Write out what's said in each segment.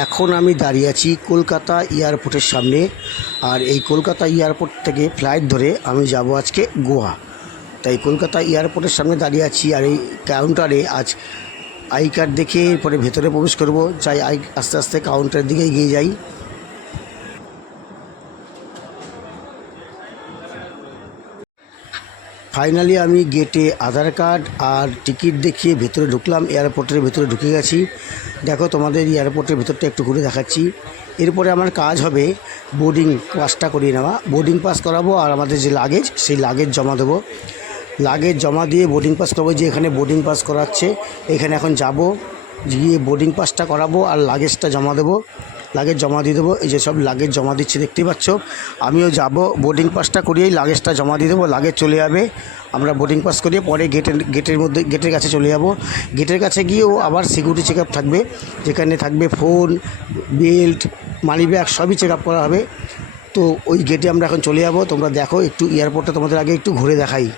এখন আমি দাঁড়িয়ে আছি কলকাতা এয়ারপোর্টের সামনে। আর এই কলকাতা এয়ারপোর্ট থেকে ফ্লাইট ধরে আমি যাব আজকে গোয়া। তাই কলকাতা এয়ারপোর্টের সামনে দাঁড়িয়ে আছি। আর এই কাউন্টারে আজ আই কার্ড দেখে এরপরে ভেতরে প্রবেশ করব। চাই আস্তে আস্তে কাউন্টারের দিকে এগিয়ে যাই। ফাইনালি আমি গেটে আধার কার্ড আর টিকিট দেখিয়ে ভেতরে ঢুকলাম। এয়ারপোর্টের ভেতরে ঢুকে গেছি। দেখো তোমাদের এয়ারপোর্টের ভেতরটা একটু ঘুরে দেখাচ্ছি। এরপরে আমার কাজ হবে বোর্ডিং পাসটা করিয়ে নেওয়া। বোর্ডিং পাস করাবো আর আমাদের যে লাগেজ সেই লাগেজ জমা দেবো। লাগেজ জমা দিয়ে বোর্ডিং পাস করাবো। যে এখানে বোর্ডিং পাস করাচ্ছে এখানে এখন যাব, গিয়ে বোর্ডিং পাসটা করাবো আর লাগেজটা জমা দেবো। লাগেজ জমা দিয়ে দেবো। এই যে সব লাগেজ জমা দিচ্ছি দেখতেই পাচ্ছ। আমিও যাব বোর্ডিং পাসটা করিয়েই লাগেজটা জমা দিয়ে দেবো। লাগেজ চলে যাবে। আমরা বোর্ডিং পাস করিয়ে পরে গেটের কাছে চলে যাব। গেটের কাছে গিয়েও আবার সিকিউরিটি চেক আপ থাকবে, যেখানে থাকবে ফোন, বেল্ট, মানি ব্যাগ সবই চেক আপ করা হবে। তো ওই গেটে আমরা এখন চলে যাব। তোমরা দেখো একটু এয়ারপোর্টটা তোমাদের আগে একটু ঘুরে দেখাই।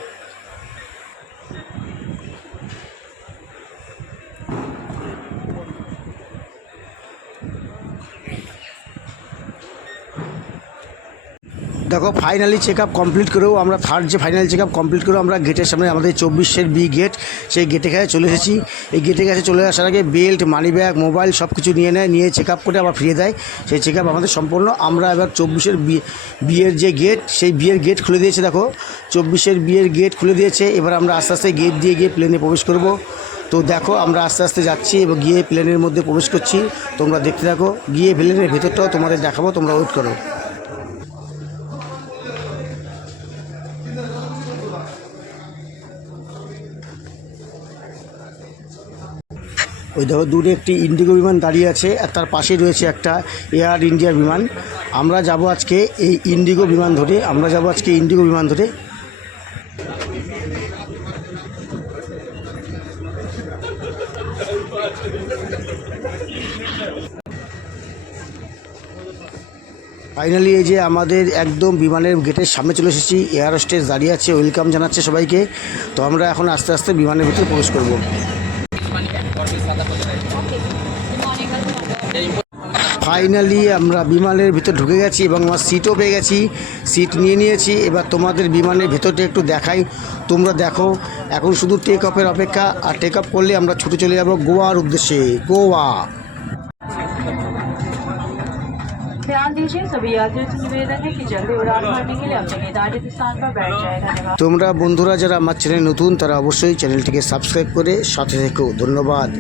দেখো ফাইনালি চেক আপ কমপ্লিট করেও আমরা ফাইনাল চেক আপ কমপ্লিট করেও আমরা গেটের সামনে আমাদের 24 বি গেট, সেই গেটে কাছে চলে এসেছি। এই গেটের কাছে চলে আসার আগে বেল্ট, মানি ব্যাগ, মোবাইল সব কিছু নিয়ে চেক আপ করে আবার ফিরিয়ে দেয়। সেই চেক আপ আমাদের সম্পূর্ণ। আমরা এবার 24 বিয়ের যে গেট, সেই বিয়ের গেট খুলে দিয়েছে। দেখো 24 বিয়ের গেট খুলে দিয়েছে। এবার আমরা আস্তে আস্তে গেট দিয়ে গিয়ে প্লেনে প্রবেশ করব। তো দেখো আমরা আস্তে আস্তে যাচ্ছি এবং গিয়ে প্লেনের মধ্যে প্রবেশ করছি। তোমরা দেখতে থাকো। গিয়ে প্লেনের ভেতরটাও তোমাদের দেখাবো, তোমরা ওয়েট করো। ওই দেখো দূরে একটি ইন্ডিগো বিমান দাঁড়িয়ে আছে, আর তার পাশেই রয়েছে একটা এয়ার ইন্ডিয়ার বিমান। আমরা যাব আজকে এই ইন্ডিগো বিমান ধরে। ফাইনালি এই যে আমাদের একদম বিমানের গেটের সামনে চলে এসেছি। এয়ার হোস্টেস দাঁড়িয়ে আছে, ওয়েলকাম জানাচ্ছে সবাইকে। তো আমরা এখন আস্তে আস্তে বিমানের ভিতরে প্রবেশ করব। ফাইনালি আমরা বিমানের ভিতর ঢুকে গেছি এবং আমার সিটও পেয়ে গেছি। সিট নিয়ে নিয়েছি। এবার তোমাদের বিমানের ভেতরটা একটু দেখাই, তোমরা দেখো। এখন শুধু টেক অফের অপেক্ষা। আর টেক অফ করলে আমরা ছুটে চলে যাব গোয়ার উদ্দেশ্যে। গোয়া। তোমরা বন্ধুরা যারা আমার চ্যানেল নতুন তারা অবশ্যই চ্যানেলটিকে সাবস্ক্রাইব করে সাথে থেকো। ধন্যবাদ।